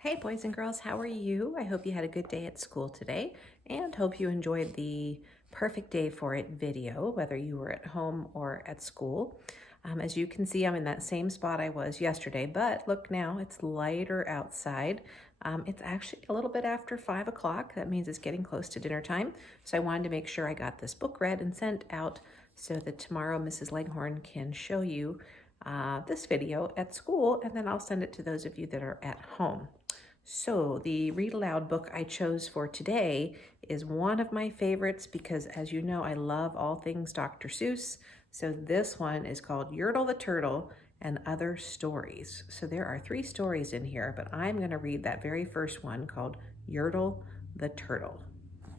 Hey boys and girls, how are you? I hope you had a good day at school today and hope you enjoyed the perfect day for it video, whether you were at home or at school. As you can see, I'm in that same spot I was yesterday, but look now, it's lighter outside. It's actually a little bit after 5 o'clock. That means it's getting close to dinner time. So I wanted to make sure I got this book read and sent out so that tomorrow Mrs. Leghorn can show you this video at school, and then I'll send it to those of you that are at home. So the read aloud book I chose for today is one of my favorites because, as you know, I love all things Dr. Seuss. So this one is called Yertle the Turtle and Other Stories. So there are 3 stories in here, but I'm going to read that very first one called Yertle the Turtle.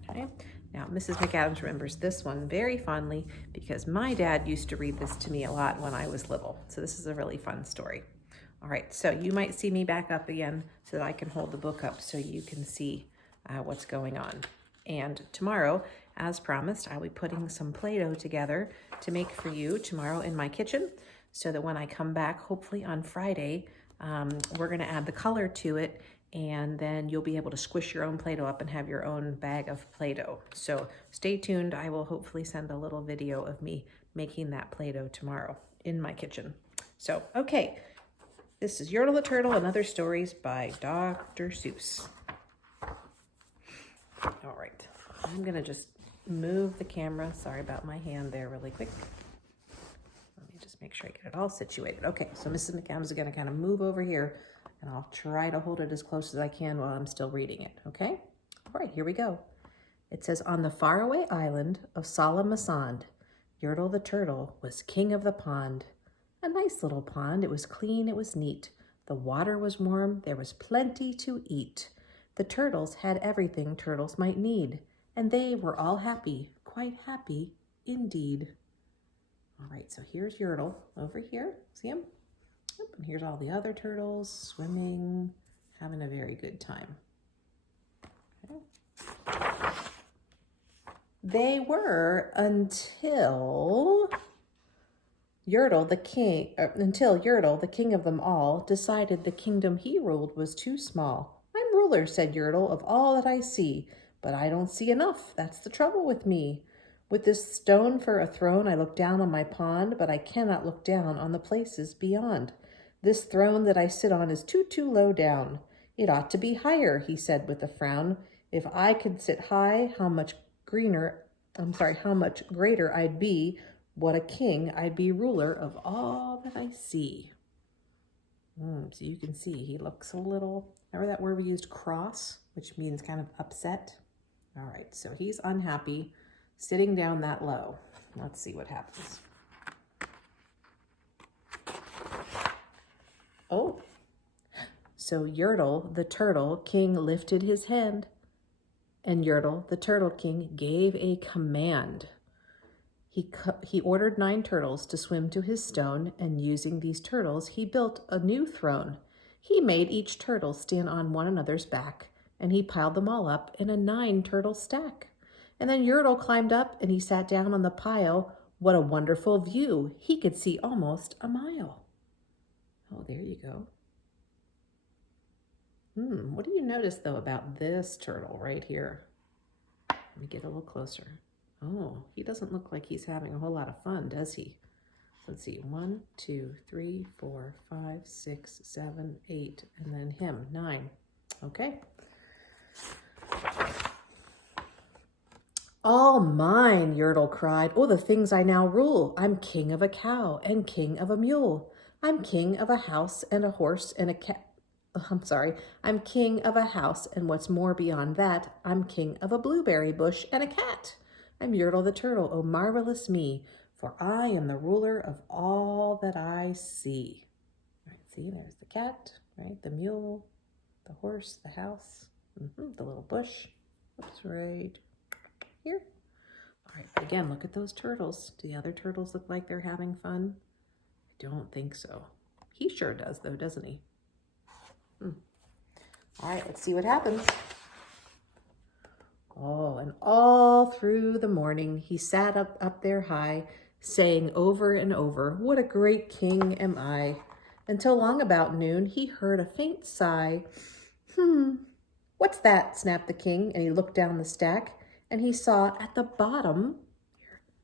Okay. Now, Mrs. McAdams remembers this one very fondly because my dad used to read this to me a lot when I was little. So this is a really fun story. All right, so you might see me back up again so that I can hold the book up so you can see what's going on. And tomorrow, as promised, I'll be putting some Play-Doh together to make for you tomorrow in my kitchen so that when I come back, hopefully on Friday, we're going to add the color to it, and then you'll be able to squish your own Play-Doh up and have your own bag of Play-Doh. So stay tuned. I will hopefully send a little video of me making that Play-Doh tomorrow in my kitchen. So, okay. This is Yertle the Turtle and Other Stories by Dr. Seuss. All right, I'm gonna just move the camera. Sorry about my hand there really quick. Let me just make sure I get it all situated. Okay, so Mrs. McAdams is gonna kind of move over here and I'll try to hold it as close as I can while I'm still reading it, okay? All right, here we go. It says, on the faraway island of Salamasand, Yertle the Turtle was king of the pond. A nice little pond. It was clean, it was neat. The water was warm, there was plenty to eat. The turtles had everything turtles might need, and they were all happy, quite happy indeed. All right, so here's Yertle over here. See him? And here's all the other turtles swimming, having a very good time. Okay. They were until Yertle, the king of them all, decided the kingdom he ruled was too small. I'm ruler, said Yertle, of all that I see, but I don't see enough. That's the trouble with me. With this stone for a throne, I look down on my pond, but I cannot look down on the places beyond. This throne that I sit on is too low down. It ought to be higher, he said with a frown. If I could sit high, how much greater I'd be. What a king, I'd be ruler of all that I see. So you can see he looks a little, remember that word we used, cross, which means kind of upset? All right, so he's unhappy, sitting down that low. Let's see what happens. Oh, so Yertle, the Turtle King, lifted his hand, and Yertle, the Turtle King, gave a command. He ordered 9 turtles to swim to his stone, and using these turtles, he built a new throne. He made each turtle stand on one another's back, and he piled them all up in a 9-turtle stack. And then Yertle climbed up, and he sat down on the pile. What a wonderful view! He could see almost a mile. Oh, there you go. What do you notice, though, about this turtle right here? Let me get a little closer. Oh, he doesn't look like he's having a whole lot of fun, does he? So let's see, 1, 2, 3, 4, 5, 6, 7, 8, and then him, 9. Okay. All mine, Yertle cried. Oh, the things I now rule. I'm king of a cow and king of a mule. I'm king of a house and a horse and a cat. I'm king of a house, and what's more beyond that, I'm king of a blueberry bush and a cat. I'm Yertle the Turtle, oh marvelous me, for I am the ruler of all that I see. All right, see, there's the cat, right? The mule, the horse, the house, the little bush. Oops, right here. All right, again, look at those turtles. Do the other turtles look like they're having fun? I don't think so. He sure does, though, doesn't he? All right, let's see what happens. Oh, and all through the morning, he sat up there high, saying over and over, what a great king am I. Until long about noon, he heard a faint sigh What's that? Snapped the king, and he looked down the stack, and he saw at the bottom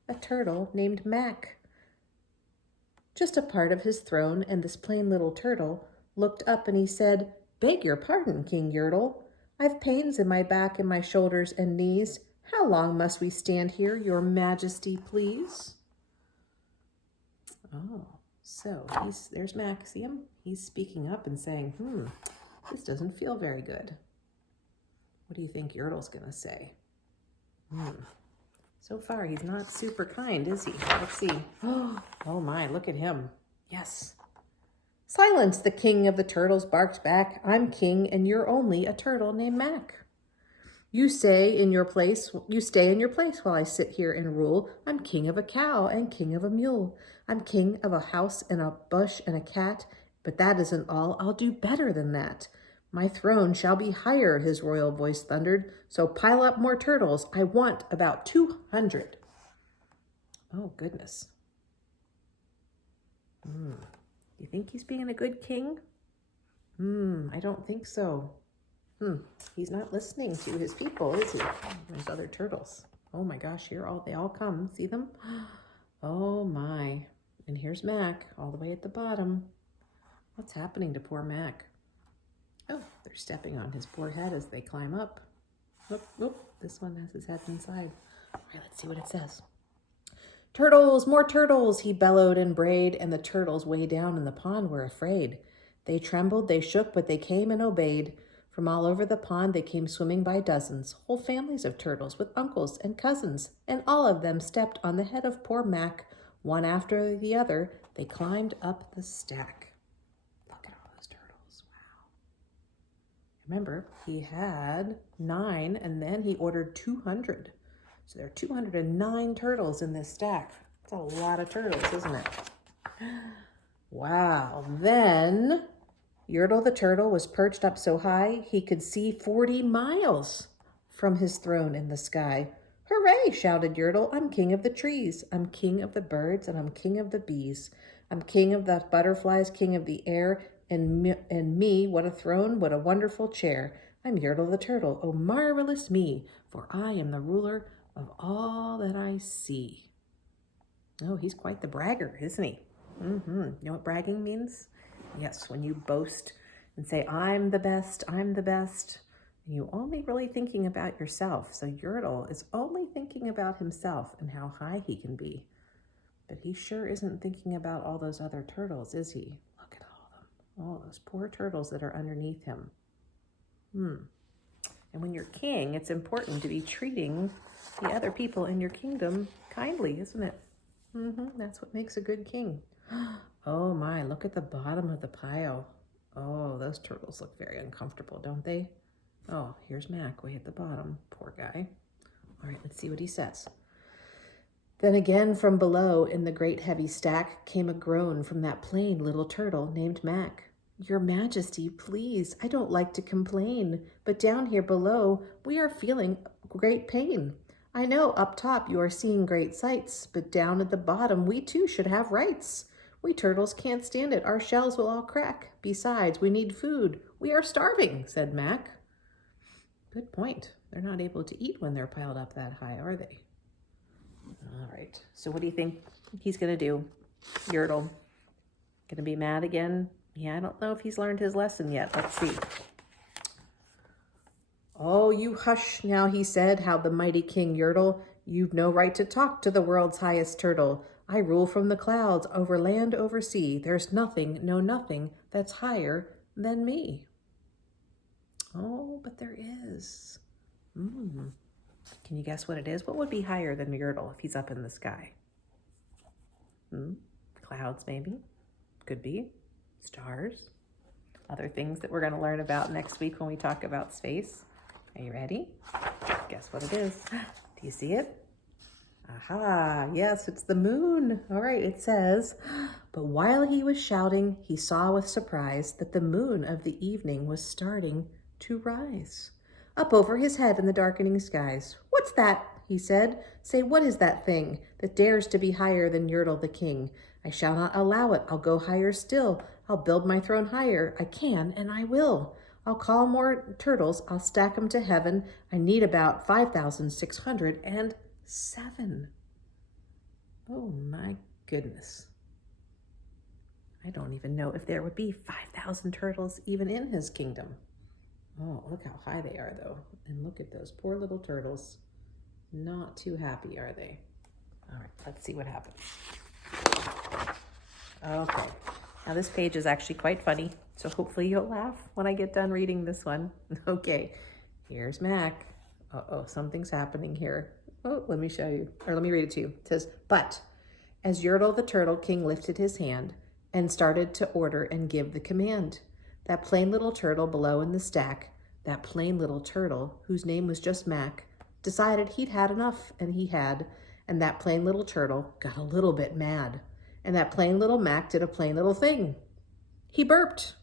a turtle named Mac. Just a part of his throne, and this plain little turtle looked up and he said, "Beg your pardon, King Yertle. I've pains in my back and my shoulders and knees. How long must we stand here, your majesty, please?" Oh, so there's Mac. See him? He's speaking up and saying, this doesn't feel very good. What do you think Yertle's gonna say? So far, he's not super kind, is he? Let's see. Oh my, look at him. Yes. "Silence," the king of the turtles barked back. "I'm king, and you're only a turtle named Mac. You stay in your place while I sit here and rule. I'm king of a cow and king of a mule. I'm king of a house and a bush and a cat. But that isn't all. I'll do better than that. My throne shall be higher," his royal voice thundered. "So pile up more turtles. I want about 200. Oh, goodness. You think he's being a good king? I don't think so. He's not listening to his people, is he? There's other turtles. Oh my gosh, they all come. See them? Oh my. And here's Mac, all the way at the bottom. What's happening to poor Mac? Oh, they're stepping on his poor head as they climb up. Whoop. This one has his head inside. All right, let's see what it says. "Turtles, more turtles," he bellowed and brayed, and the turtles way down in the pond were afraid. They trembled, they shook, but they came and obeyed. From all over the pond they came swimming by dozens, whole families of turtles with uncles and cousins, and all of them stepped on the head of poor Mac. One after the other, they climbed up the stack. Look at all those turtles. Wow. Remember, he had 9, and then he ordered 200. So there are 209 turtles in this stack. That's a lot of turtles, isn't it? Wow. Then Yertle the Turtle was perched up so high he could see 40 miles from his throne in the sky. "Hooray!" shouted Yertle. "I'm king of the trees. I'm king of the birds, and I'm king of the bees. I'm king of the butterflies, king of the air, and me, what a throne, what a wonderful chair. I'm Yertle the Turtle. Oh, marvelous me, for I am the ruler of all that I see." Oh, he's quite the bragger, isn't he? You know what bragging means? Yes, when you boast and say, I'm the best, and you're only really thinking about yourself. So Yertle is only thinking about himself and how high he can be. But he sure isn't thinking about all those other turtles, is he? Look at all of them. All those poor turtles that are underneath him. And when you're king, it's important to be treating the other people in your kingdom kindly, isn't it? That's what makes a good king. Oh my, look at the bottom of the pile. Oh, those turtles look very uncomfortable, don't they? Oh, here's Mac way at the bottom. Poor guy. All right, let's see what he says. Then again from below in the great heavy stack came a groan from that plain little turtle named Mac. "Your Majesty, please, I don't like to complain, but down here below we are feeling great pain. I know up top you are seeing great sights, but down at the bottom we too should have rights. We turtles can't stand it. Our shells will all crack. Besides, we need food. We are starving," said Mac. Good point. They're not able to eat when they're piled up that high, are they? All right. So what do you think he's going to do? Yertle. Going to be mad again? Yeah, I don't know if he's learned his lesson yet. Let's see. "Oh, you hush now," he said, "how the mighty King Yertle. You've no right to talk to the world's highest turtle. I rule from the clouds, over land, over sea. There's nothing, no nothing, that's higher than me." Oh, but there is. Can you guess what it is? What would be higher than Yertle if he's up in the sky? Clouds, maybe. Could be. Stars. Other things that we're going to learn about next week when we talk about space. Are you ready? Guess what it is? Do you see it? Aha, yes, it's the moon. All right, it says, "But while he was shouting, he saw with surprise that the moon of the evening was starting to rise up over his head in the darkening skies. 'What's that?' he said. 'Say, what is that thing that dares to be higher than Yertle the king? I shall not allow it. I'll go higher still. I'll build my throne higher. I can and I will. I'll call more turtles. I'll stack them to heaven. I need about 5,607. Oh my goodness. I don't even know if there would be 5,000 turtles even in his kingdom. Oh, look how high they are though. And look at those poor little turtles. Not too happy, are they? All right, let's see what happens. Okay, now this page is actually quite funny, so hopefully you'll laugh when I get done reading this one. Okay, here's Mac. Uh-oh, something's happening here. Oh, let me show you, or let me read it to you. It says, but as Yertle the Turtle King lifted his hand and started to order and give the command, that plain little turtle below in the stack, that plain little turtle whose name was just Mac, decided he'd had enough, and he had, and that plain little turtle got a little bit mad, and that plain little Mac did a plain little thing. He burped,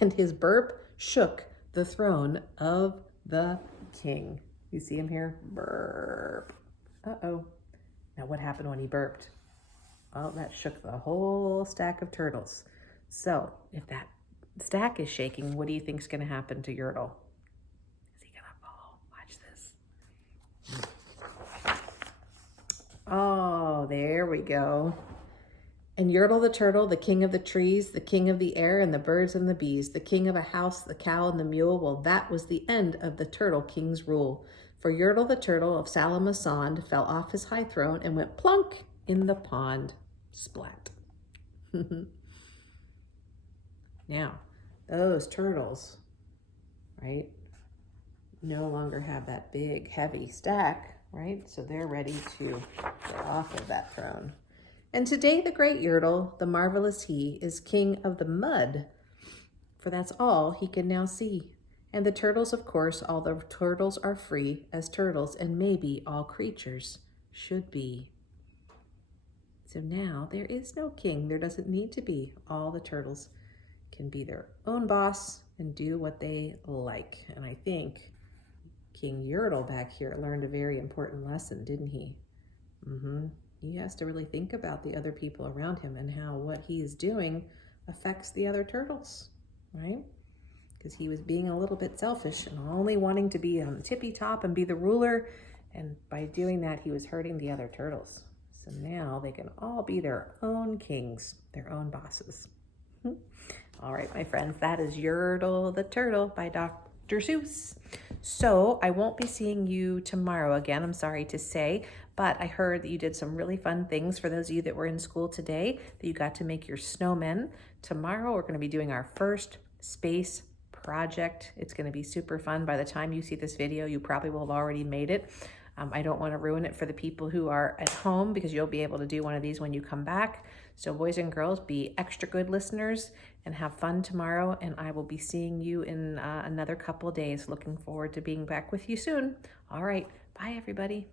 and his burp shook the throne of the king. You see him here? Burp. Uh-oh. Now what happened when he burped? Well, that shook the whole stack of turtles. So if that stack is shaking, what do you think is going to happen to Yertle? Is he going to fall? Watch this. Oh, there we go. And Yertle the Turtle, the king of the trees, the king of the air and the birds and the bees, the king of a house, the cow and the mule, well, that was the end of the Turtle King's rule. For Yertle the Turtle of Salamasond fell off his high throne and went plunk in the pond. Splat. Now, those turtles, right, no longer have that big, heavy stack, right? So they're ready to get off of that throne. And today the great Yertle, the marvelous he, is king of the mud, for that's all he can now see. And the turtles, of course, all the turtles are free as turtles, and maybe all creatures should be. So now there is no king. There doesn't need to be. All the turtles can be their own boss and do what they like. And I think King Yertle back here learned a very important lesson, didn't he? He has to really think about the other people around him and how what he is doing affects the other turtles, right? Because he was being a little bit selfish and only wanting to be on the tippy top and be the ruler. And by doing that, he was hurting the other turtles. So now they can all be their own kings, their own bosses. All right, my friends, that is Yertle the Turtle by Dr. Seuss. So I won't be seeing you tomorrow again, I'm sorry to say, but I heard that you did some really fun things for those of you that were in school today, that you got to make your snowmen. Tomorrow, we're going to be doing our first space project. It's going to be super fun. By the time you see this video, you probably will have already made it. I don't want to ruin it for the people who are at home, because you'll be able to do one of these when you come back. So boys and girls, be extra good listeners and have fun tomorrow. And I will be seeing you in another couple of days. Looking forward to being back with you soon. All right. Bye, everybody.